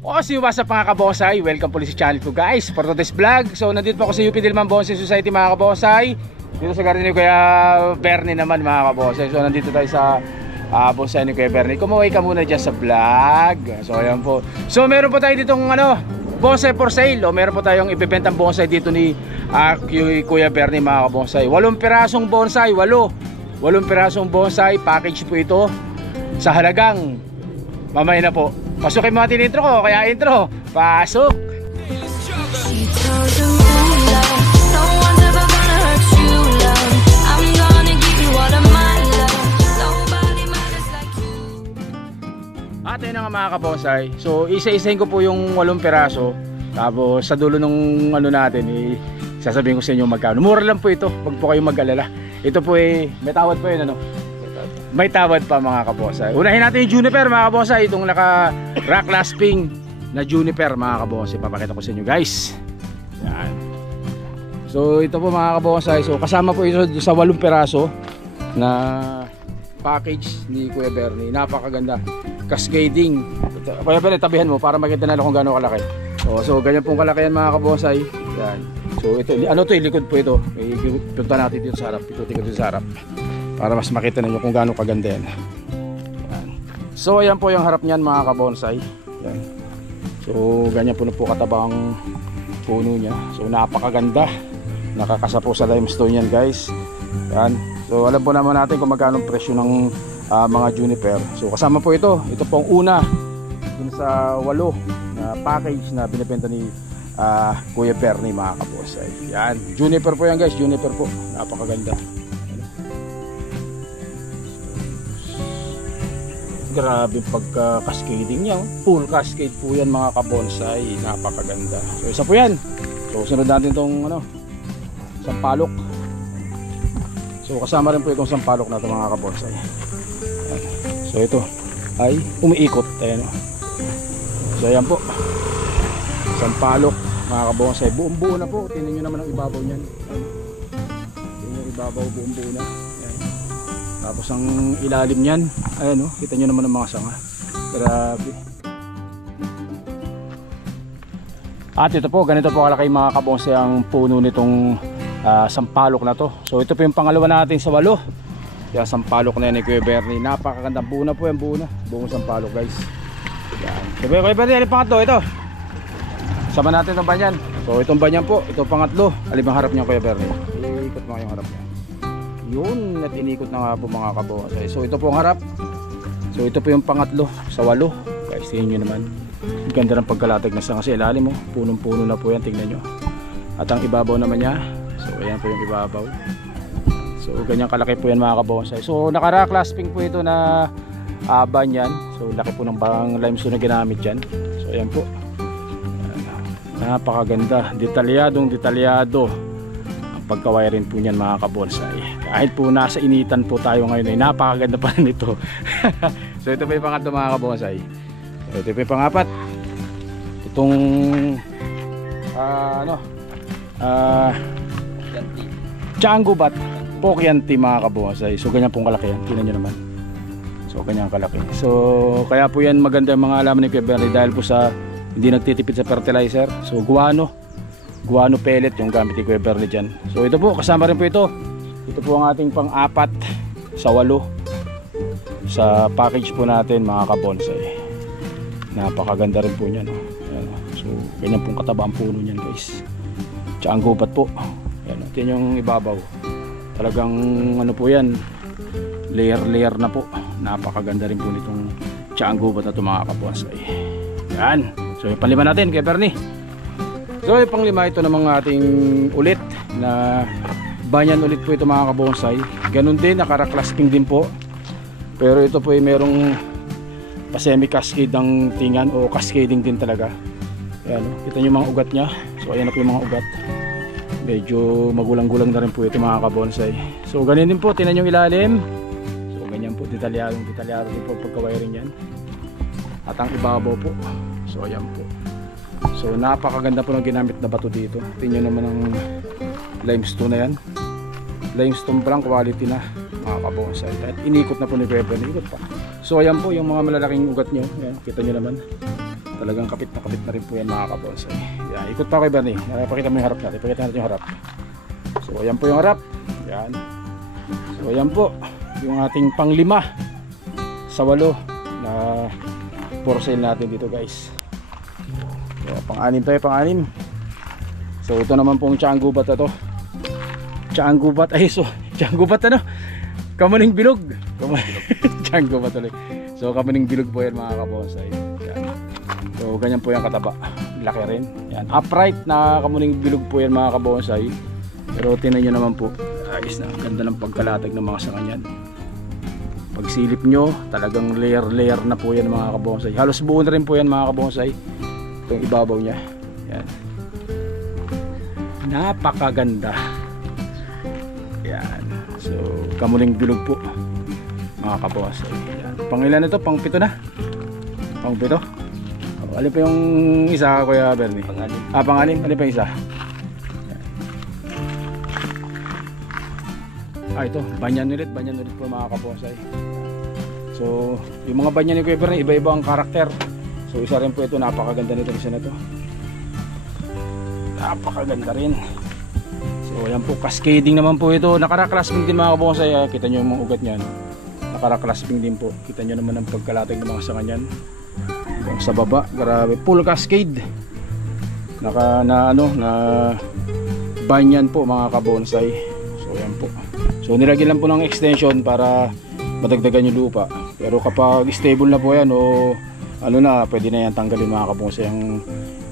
What's up mga kabonsay? Welcome po sa channel ko guys for today's vlog. So nandito po ako sa UP Diliman Bonsai Society mga kabonsay. Dito sa garden ni Kuya Bernie naman mga kabonsay. So nandito tayo sa bonsai ni Kuya Bernie. Kumuhay ka muna dyan sa vlog. So ayan po. So meron po tayo ditong bonsai for sale. O meron po tayong ibebentang bonsai dito ni Kuya Bernie mga kabonsay. 8 pirasong bonsai, 8 pirasong bonsai. Package po ito sa halagang mamaya na po. Pasukin mo natin intro ko, kaya intro, pasok! At ayun na nga mga kabonsay. So isa-isahin ko po yung 8 piraso. Tapos sa dulo nung natin sasabihin ko sa inyo magkano. Mura lang po ito, wag po kayong mag-alala. Ito po may tawad po yun may tawad pa mga kabonsay. Unahin natin yung juniper mga kabonsay. Itong naka rock clasping na juniper mga kabonsay. Papakita ko sa inyo guys. Yan. So ito po mga kabonsay. So kasama po ito sa 8 piraso na package ni Kuya Bernie. Napakaganda. Cascading. Kuya Bernie, tabihan mo para makita nila kung gaano kalaki. So ganyan pong kalaki yan mga kabonsay. Yan. So ito, likod po ito. Punta natin dito sa harap. Ikutin ko dito sa harap para mas makita ninyo kung gaano kaganda yan. Yan. So ayan po yung harap niyan mga kabonsay. Yan. So ganyan po na po katabang puno niya. So napakaganda. Nakakasapo sa limestone yan guys. Yan. So alam po naman natin kung magkano presyo ng mga juniper. So kasama po ito. Ito pong una dun sa 8 na package na binibenta ni Kuya Bernie mga kabonsay. Yan. Juniper po yan guys. Juniper po. Napakaganda. Grabe pagka-cascading niya. Full cascade po yan mga kabonsay. Napakaganda. So isa po yan. So sunod natin itong sampalok. So kasama rin po itong sampalok na ito mga kabonsay. So ito ay umiikot. Ayan. So ayan po. Sampalok mga kabonsay. Buong buo na po. Tingnan nyo naman ang ibabaw niyan. Tingnan nyo ibabaw buong buo na. Tapos ang ilalim niyan, ayan kita nyo naman ang mga sanga. Grabe. At ito po, ganito po kalaki mga kabonsay ang puno nitong sampalok na to. So ito po yung pangalawa natin sa 8. Yan, sampalok na yan ni Kuya Bernie. Napakaganda, buo na po yan, buong sampalok guys. Yan. So Kuya Bernie, alin pangatlo? Ito. Sama natin itong banyan. So itong banyan po, ito pangatlo. Alin bang harap niya Kuya Bernie? Ikot mo yung harap niya. Yun, at inikot na nga po mga kabonsay. So ito po ang harap. So ito po yung pangatlo sa 8. Guys, tingnan nyo naman. Ganda ng pagkalatag na sanga sa ilalim mo. Punong-puno na po yan, tingnan nyo. At ang ibabaw naman niya. So ayan po yung ibabaw. So ganyan kalaki po yan mga kabonsay. So naka-rock clasping po ito na banyan. So laki po ng limestone na ginamit dyan. So ayan po. Napakaganda. Detalyado pagka-wiring po niyan mga kabonsay. Kahit po nasa initan po tayo ngayon ay napakaganda pa rin ito. So ito pa yung pangatlo mga kabonsay. So, ito pa yung pangapat. Itong Chango bat Pokyanti mga kabonsay. So ganyan pong kalaki yan. Tingnan nyo naman. So ganyan kalaki. So kaya po yan maganda yung mga alaman ni Kuya Bernie dahil po sa hindi nagtitipid sa fertilizer. So guano pellet yung gamit ni Kuya Bernie dyan. So ito po, kasama rin po ito. Ito po ang ating pang-4 sa 8 sa package po natin mga kabonsay. Napakaganda rin po niyan. So ganyan pong kataba ang puno niyan guys. Tsaka ang gubat po. Yan yung ibabaw. Talagang po yan, layer na po. Napakaganda rin po nitong tsaka ang gubat na ito mga kabonsay. Yan. So yung panlima natin Kuya Bernie. So yung panglima, ito namang ating ulit na banyan ulit po ito mga kabonsay. Ganun din, naka-rock clasping din po. Pero ito po ay merong pa-semi-cascade ang tingan o cascading din talaga. Ayan, kita nyo mga ugat nya. So ayan na po yung mga ugat. Medyo magulang-gulang na rin po ito mga kabonsay. So ganyan din po, tinan yung ilalim. So ganyan po, detalyado din po pagka-wiring yan. At ang ibabaw po. So ayan po. So napakaganda po ng ginamit na bato dito. Tingnan naman ang limestone na yan. Limestone brand quality na mga kabonsay. At inikot na po ni Kuya Bernie, ikot pa. So ayan po yung mga malalaking ugat nyo. Ayan, kita nyo naman. Talagang kapit na rin po yan mga kabonsay. Yan, ikot pa kay Bernie. Pakita mo yung harap natin. Pakita natin yung harap. So ayan po yung harap. Yan. So ayan po yung ating pang-5 sa 8 na for sale natin dito guys. So, pang-6 tayo, pang-6. So ito naman pong tiyaang gubat na to. Tiyaang gubat, ay so tiyaang gubat ano? Kamuning bilog. Tiyaang gubat ulit. So kamuning bilog po yan mga kabonsay. Yan. So ganyan po yung kataba. Laki rin. Yan. Upright na kamuning bilog po yan mga kabonsay. Pero tinan nyo naman po, ayos na, ganda ng pagkalatag ng mga sanga niyan. Pag silip nyo, talagang layer na po yan mga kabonsay. Halos buo na rin po yan mga kabonsay. Itong ibabaw niya. Yan. Napakaganda. Yan. So kamuning bilog po mga kabonsay. Yan. Pangilan ito? Pang-7 na? Pang-7? Oh, alin pa yung isa Kuya Bernie? Pang-6. Pang-6? Alin pa yung isa? Ito, banyan ulit po mga kabonsay. So, yung mga banyan ni Kuya Bernie, iba-iba ang karakter. So, isa rin po ito, napakaganda nito, isa na to. Napakaganda rin. So, ayan po, cascading naman po ito. Nakaraklasping din mga kabonsay. Kita nyo yung mga ugat niyan. Nakaraklasping din po. Kita nyo naman ang pagkalatag ng mga sanga niyan. Sa baba, grabe, full cascade. Na banyan po mga kabonsay. So, ayan po. So nilagyan lang po ng extension para madagdagan yung lupa. Pero kapag stable na po yan o ano na, pwede na yan tanggalin mga kabonsay yung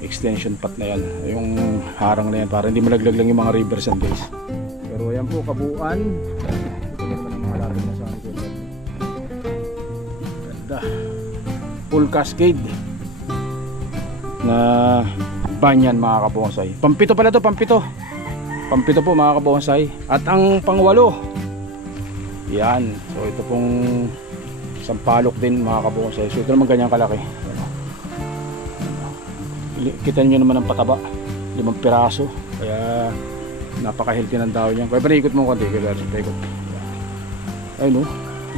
extension pot na yan, yung harang na yan para hindi malaglag lang yung mga rivers and guys. Pero yan po kabuuan. Ito naman ang mga lalim na sa akin. Ganda. Full cascade na banyan mga kabonsay. Pang-7 pala to, pang-7. Pang-7 po mga kabonsay. At ang pang-8, yan. So ito pong sampalok din mga kabonsay. So ito naman ganyang kalaki. Kita nyo naman ang pataba. 5 piraso. Kaya napaka-healthy ng tao niyan. Kaya panikot mo konti. Ikot. Ayun o.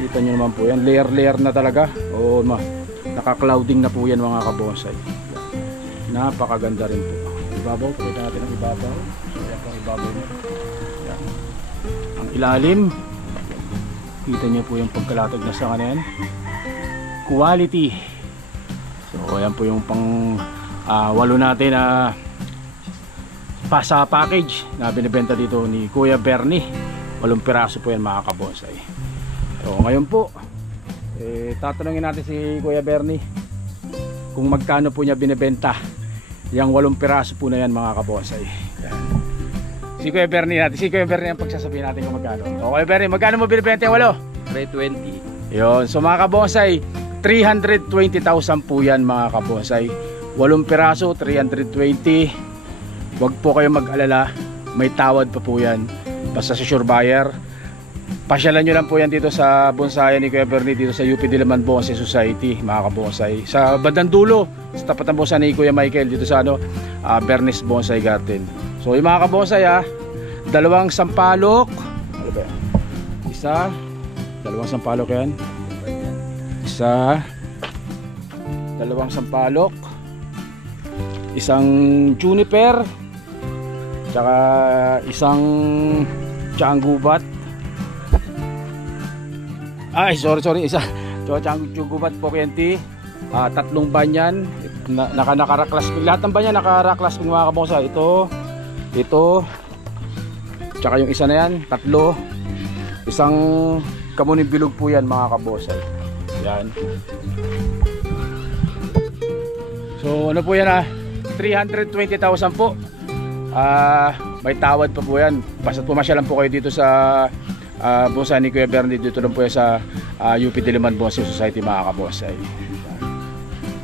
Kita nyo naman po yan. Layer na talaga. O naka-clouding na po yan mga kabonsay. Napakaganda rin po. Ibabaw. Pakita natin ang ibabaw. Ibabaw niya. Yan. Ang ilalim, kita niyo po yung pagkalatag na sa kanyan. Quality. So ayan po yung pang 8 natin na pasa package na binibenta dito ni Kuya Bernie. 8 piraso po yan mga kabonsay. So ngayon po tatanungin natin si Kuya Bernie kung magkano po niya binibenta yung 8 piraso po na yan mga kabonsay. Yan. Si Kuya Bernie natin. Si Kuya Bernie ang pagsasabihin natin kung magkano. O Kuya Bernie, magkano mo binibenta yung 8? 320. Yun. So mga kabonsay, 320,000 po yan mga kabonsay. 8 piraso, 320. Huwag po kayong mag-alala. May tawad pa po yan. Basta sa sure buyer. Pasyalan nyo lang po yan dito sa bonsayan ni Kuya Bernie, dito sa UP Diliman Bonsai Society mga kabonsay. Sa bandang dulo, sa tapat ng bonsai ni Kuya Michael, dito sa Bernie's Bonsai Garden. So yung mga kabonsay 2 sampalok. Ano ba yan? Isa, 2 sampalok yan. Isa, 2 sampalok. Isang juniper. Tsaka isang tiyaang gubat. Ay sorry, isa tiyaang gubat pokyenti. 3 banyan. Naka-raklasping. Lahat ng banyan naka-raklasping mga kabonsay. Ito tsaka yung isa na yan, 3. Isang kamuning bilog po yan mga kabonsay. Yan. So ano po yan 320,000 po. May tawad pa po yan. Basta pumasyalan po kayo dito sa bonsai ni Kuya Bernie. Dito lang po yan sa UP Diliman Bonsai Society mga kabonsay.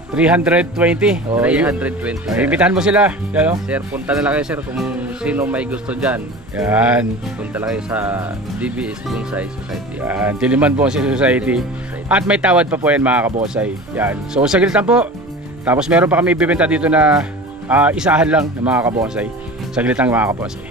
320. 320. Imbitahan mo sila. Yan, Sir, punta na lang kayo sir kung sino may gusto dyan. yan. Punta lang kayo sa DBS Bonsai Society. Yan. Diliman Bonsai Society. At may tawad pa po yan mga kabonsay. Yan. So saglit lang po. Tapos meron pa kami ibibenta dito na isahan lang ng mga kabonsay. Saglit lang mga kabonsay.